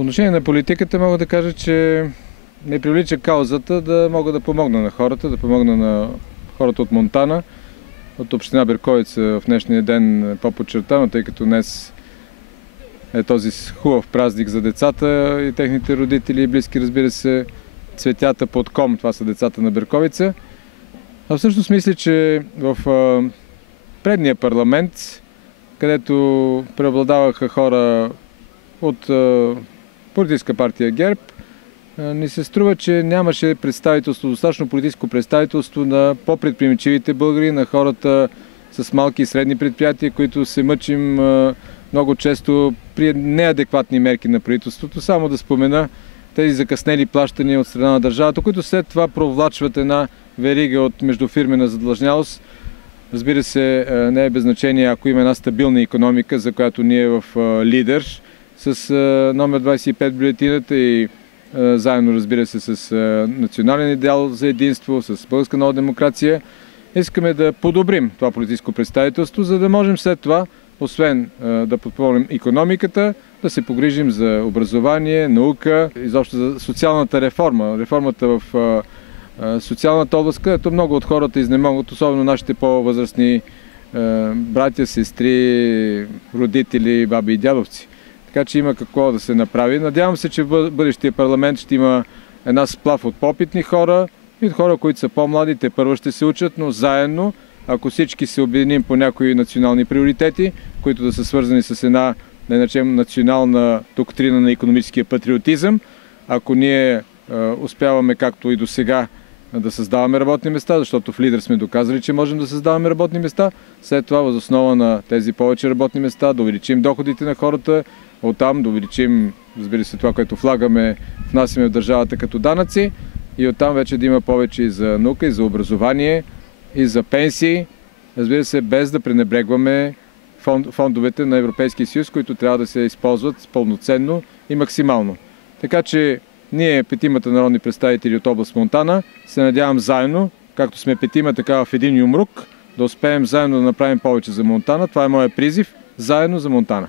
По отношение на политиката мога да кажа, че ме привлича каузата да мога да помогна на хората, да помогна на хората от Монтана, от община Берковица в днешния ден по-подчертано, тъй като днес е този хубав празник за децата и техните родители и близки, разбира се, цветята под ком, това са децата на Берковица. А всъщност мисля, че в предния парламент, където преобладаваха хора от политическа партия ГЕРБ, ни се струва, че нямаше представителство, достатъчно политическо представителство на по-предприемчивите българи, на хората с малки и средни предприятия, които се мъчим много често при неадекватни мерки на правителството. Само да спомена тези закъснели плащания от страна на държавата, които след това провлачват една верига от междуфирмена задлъжнялост. Разбира се, не е без значение, ако има една стабилна икономика, за която ние в лидер, с номер 25 бюлетината и заедно, разбира се, с национален идеал за единство, с българска нова демокрация, искаме да подобрим това политическо представителство, за да можем след това, освен да подпомогнем икономиката, да се погрижим за образование, наука, изобщо за социалната реформа. Реформата в социалната област, където много от хората изнемогват, особено нашите по-възрастни братя, сестри, родители, баби и дядовци. Така че има какво да се направи. Надявам се, че в бъдещия парламент ще има една сплав от по-опитни хора и от хора, които са по-млади, те първо ще се учат, но заедно, ако всички се обединим по някои национални приоритети, които да са свързани с една, да наречем, национална доктрина на икономическия патриотизъм, ако ние успяваме, както и до сега, да създаваме работни места, защото в Лидер сме доказали, че можем да създаваме работни места, след това въз основа на тези повече работни места да увеличим доходите на хората, оттам да увеличим, разбира се, това, което влагаме, внасяме в държавата като данъци и оттам вече да има повече и за наука, и за образование, и за пенсии, разбира се, без да пренебрегваме фондовете на Европейския съюз, които трябва да се използват пълноценно и максимално. Така че ние, петимата народни представители от област Монтана, се надявам заедно, както сме петима, така в един юмрук, да успеем заедно да направим повече за Монтана. Това е моят призив. Заедно за Монтана.